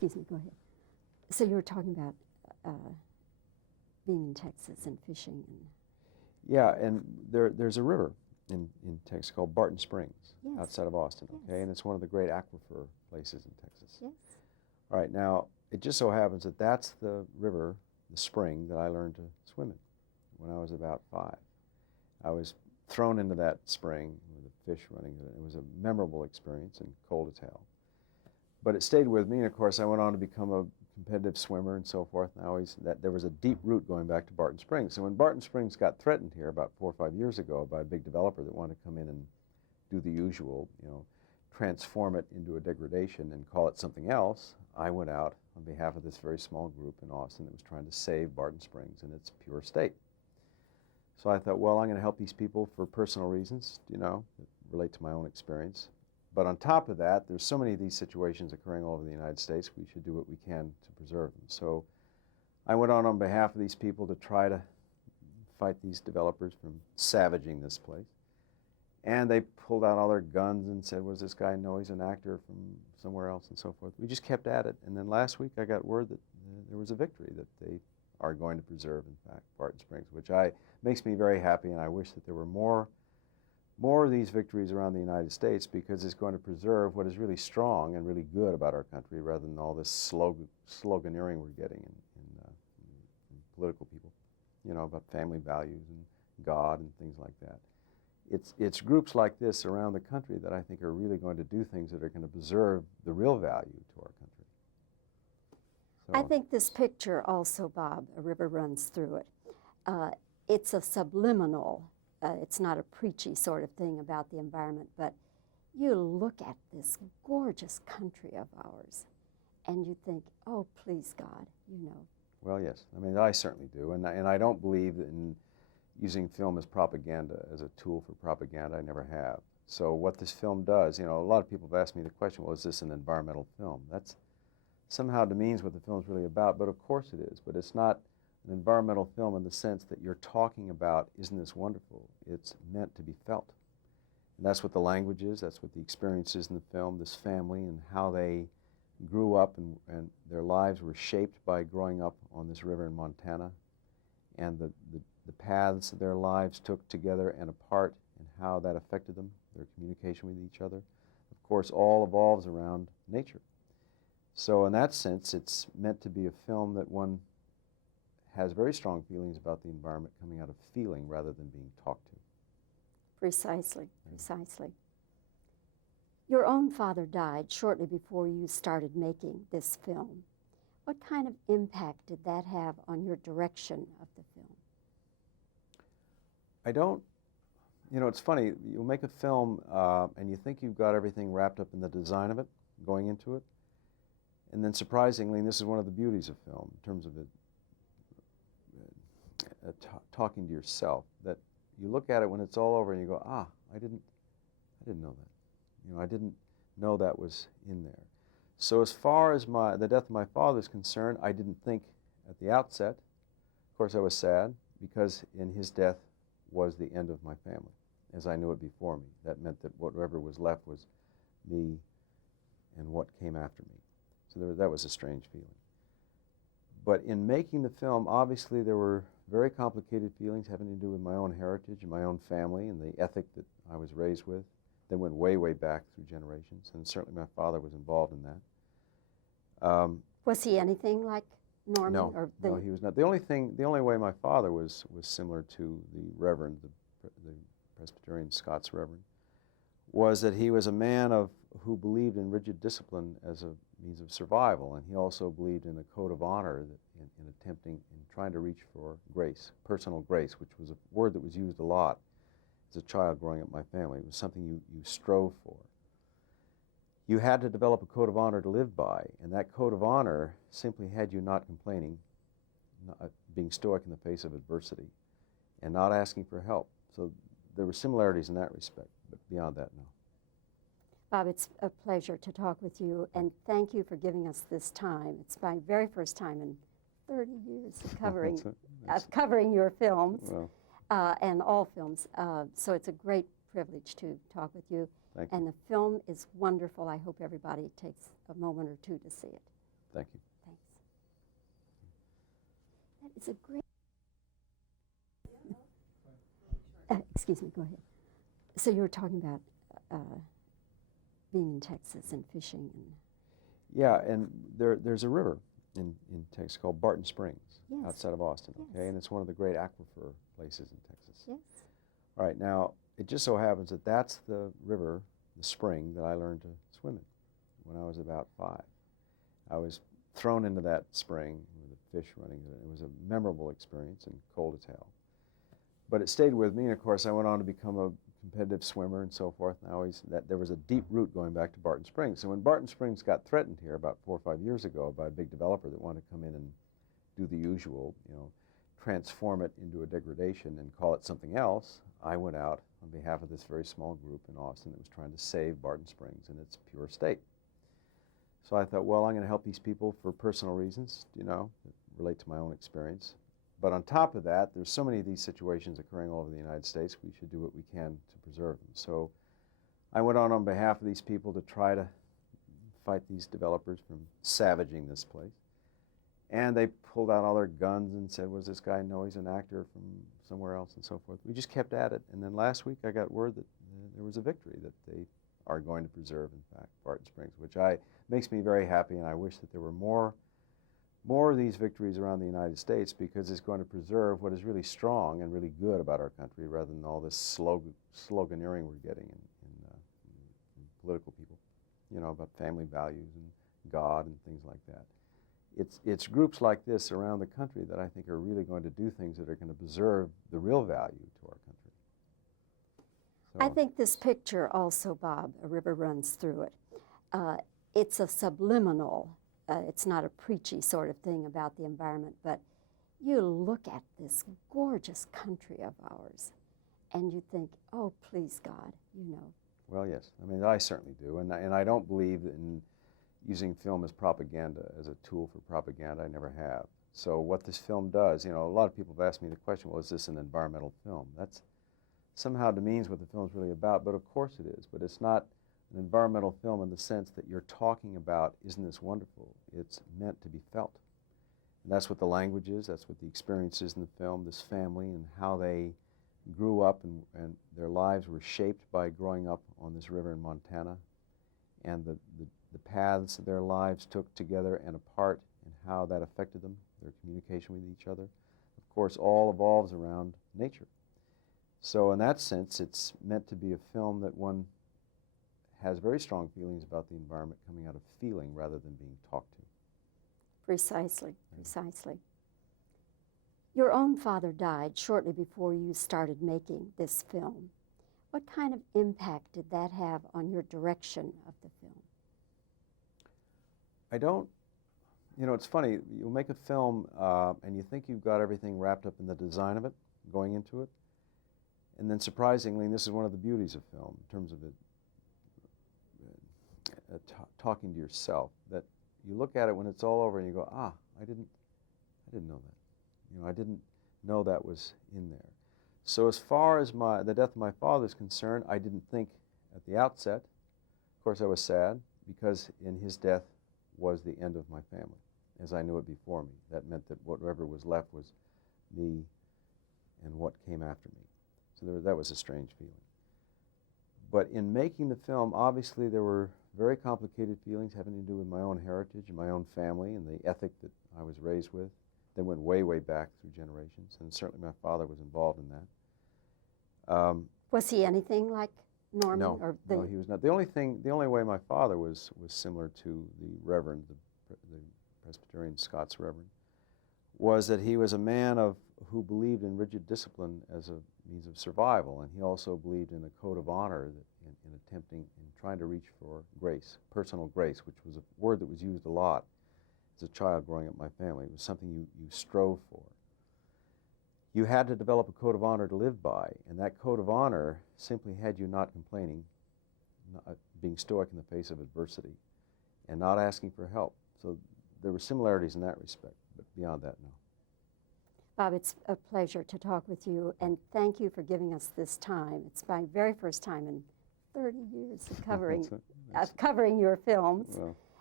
excuse me, go ahead. So you were talking about being in Texas and fishing. And yeah, and there's a river in Texas called Barton Springs, yes. outside of Austin, Yes. okay? And it's one of the great aquifer places in Texas. Yes. All right, now, it just so happens that that's the river, the spring, that I learned to swim in when I was about 5. I was thrown into that spring with the fish running in it. It was a memorable experience and cold as hell. But it stayed with me, and of course I went on to become a competitive swimmer and so forth. And I always, there was a deep root going back to Barton Springs. So when Barton Springs got threatened here about 4 or 5 years ago by a big developer that wanted to come in and do the usual, you know, transform it into a degradation and call it something else, I went out on behalf of this very small group in Austin that was trying to save Barton Springs in its pure state. So I thought, well, I'm going to help these people for personal reasons, you know, that relate to my own experience. But on top of that, there's so many of these situations occurring all over the United States, we should do what we can to preserve them. So I went on behalf of these people to try to fight these developers from savaging this place. And they pulled out all their guns and said, what does this guy know? He's an actor from somewhere else and so forth. We just kept at it. And then last week I got word that there was a victory, that they are going to preserve, in fact, Barton Springs, which makes me very happy, and I wish that there were more of these victories around the United States, because it's going to preserve what is really strong and really good about our country, rather than all this sloganeering we're getting in political people, you know, about family values and God and things like that. It's groups like this around the country that I think are really going to do things that are going to preserve the real value to our country. So, I think this picture also, Bob, a river runs through it. It's a subliminal, it's not a preachy sort of thing about the environment, but you look at this gorgeous country of ours and you think, oh, please, God, you know. Well, yes. I mean, I certainly do. And I don't believe in using film as propaganda, as a tool for propaganda. I never have. So what this film does, you know, a lot of people have asked me the question, well, is this an environmental film? That's somehow demeans what the film's really about, but of course it is. But it's not an environmental film in the sense that you're talking about, isn't this wonderful? It's meant to be felt. And that's what the language is, that's what the experience is in the film, this family and how they grew up and their lives were shaped by growing up on this river in Montana, and the paths their lives took together and apart and how that affected them, their communication with each other. Of course, all evolves around nature. So in that sense, it's meant to be a film that one has very strong feelings about the environment coming out of feeling rather than being talked to. Precisely, precisely. Your own father died shortly before you started making this film. What kind of impact did that have on your direction of the film? I don't, you know, it's funny, you'll make a film and you think you've got everything wrapped up in the design of it, going into it, and then surprisingly, and this is one of the beauties of film in terms of it, talking to yourself, that you look at it when it's all over and you go, ah, I didn't know that. You know, I didn't know that was in there. So as far as the death of my father is concerned, I didn't think at the outset. Of course, I was sad, because in his death was the end of my family, as I knew it before me. That meant that whatever was left was me and what came after me. So that was a strange feeling. But in making the film, obviously there were very complicated feelings having to do with my own heritage and my own family and the ethic that I was raised with. They went way, way back through generations, and certainly my father was involved in that. Was he anything like Norman? No, or no, he was not. The only way my father was similar to the Reverend, the Presbyterian Scots Reverend, was that he was a man who believed in rigid discipline as a means of survival, and he also believed in a code of honor that in trying to reach for grace, personal grace, which was a word that was used a lot as a child growing up in my family. It was something you strove for. You had to develop a code of honor to live by, and that code of honor simply had you not complaining, being stoic in the face of adversity, and not asking for help. So there were similarities in that respect, but beyond that, no. Bob, it's a pleasure to talk with you, and thank you for giving us this time. It's my very first time in 30 years of covering your films, well, and all films. So it's a great privilege to talk with you. Thank you. And the film is wonderful. I hope everybody takes a moment or two to see it. Thank you. Thanks. That is a great. Excuse me, go ahead. So you were talking about being in Texas and fishing. And Yeah, and there's a river in Texas called Barton Springs, yes. outside of Austin, Yes. okay? And it's one of the great aquifer places in Texas. Yes. All right, now, it just so happens that that's the river, the spring, that I learned to swim in when I was about 5. I was thrown into that spring with a fish running in it. It was a memorable experience and cold as hell. But it stayed with me, and of course I went on to become a competitive swimmer and so forth. And I always, there was a deep root going back to Barton Springs. So when Barton Springs got threatened here about 4 or 5 years ago by a big developer that wanted to come in and do the usual, you know, transform it into a degradation and call it something else, I went out on behalf of this very small group in Austin that was trying to save Barton Springs in its pure state. So I thought, well, I'm going to help these people for personal reasons, you know, that relate to my own experience. But on top of that, there's so many of these situations occurring all over the United States, we should do what we can to preserve them. So I went on behalf of these people to try to fight these developers from savaging this place. And they pulled out all their guns and said, "Was this guy? No, he's an actor from somewhere else," and so forth. We just kept at it. And then last week I got word that there was a victory, that they are going to preserve, in fact, Barton Springs, which makes me very happy, and I wish that there were more of these victories around the United States, because it's going to preserve what is really strong and really good about our country, rather than all this sloganeering we're getting in political people, you know, about family values and God and things like that. It's groups like this around the country that I think are really going to do things that are going to preserve the real value to our country. So, I think this picture also, Bob, a river runs through it. It's a subliminal, it's not a preachy sort of thing about the environment, but you look at this gorgeous country of ours and you think, oh, please, God, you know. well, yes, I mean, I certainly do, and I don't believe in using film as propaganda, as a tool for propaganda. I never have. So what this film does, you know, a lot of people have asked me the question, well, is this an environmental film? That's somehow demeans what the film's really about, but of course it is. But it's not an environmental film in the sense that you're talking about, isn't this wonderful? It's meant to be felt. And that's what the language is, that's what the experience is in the film, this family and how they grew up and their lives were shaped by growing up on this river in Montana, and the paths their lives took together and apart, and how that affected them, their communication with each other. Of course, all evolves around nature. So in that sense, it's meant to be a film that one has very strong feelings about the environment, coming out of feeling rather than being talked to. Precisely, precisely. Your own father died shortly before you started making this film. What kind of impact did that have on your direction of the film? I don't, you know, it's funny, you'll make a film and you think you've got everything wrapped up in the design of it, going into it, and then surprisingly, and this is one of the beauties of film in terms of it, talking to yourself, that you look at it when it's all over and you go, ah, I didn't know that. You know, I didn't know that was in there. So as far as the death of my father is concerned, I didn't think at the outset. Of course, I was sad, because in his death was the end of my family, as I knew it before me. That meant that whatever was left was me and what came after me. So that was a strange feeling. But in making the film, obviously there were very complicated feelings having to do with my own heritage and my own family and the ethic that I was raised with. They went way, way back through generations, and certainly my father was involved in that. Was he anything like Norman? No, or no, he was not. The only way my father was similar to the Reverend, the Presbyterian Scots Reverend, was that he was a man who believed in rigid discipline as a means of survival, and he also believed in a code of honor that in trying to reach for grace, personal grace, which was a word that was used a lot as a child growing up in my family. It was something you strove for. You had to develop a code of honor to live by, and that code of honor simply had you not complaining, being stoic in the face of adversity, and not asking for help. So there were similarities in that respect, but beyond that, no. Bob, it's a pleasure to talk with you, and thank you for giving us this time. It's my very first time in 30 years of covering your films. Well,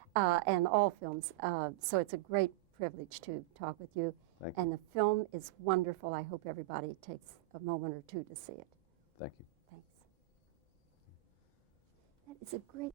and all films. So it's a great privilege to talk with you. Thank you. And the film is wonderful. I hope everybody takes a moment or two to see it. Thank you. Thanks. That is a great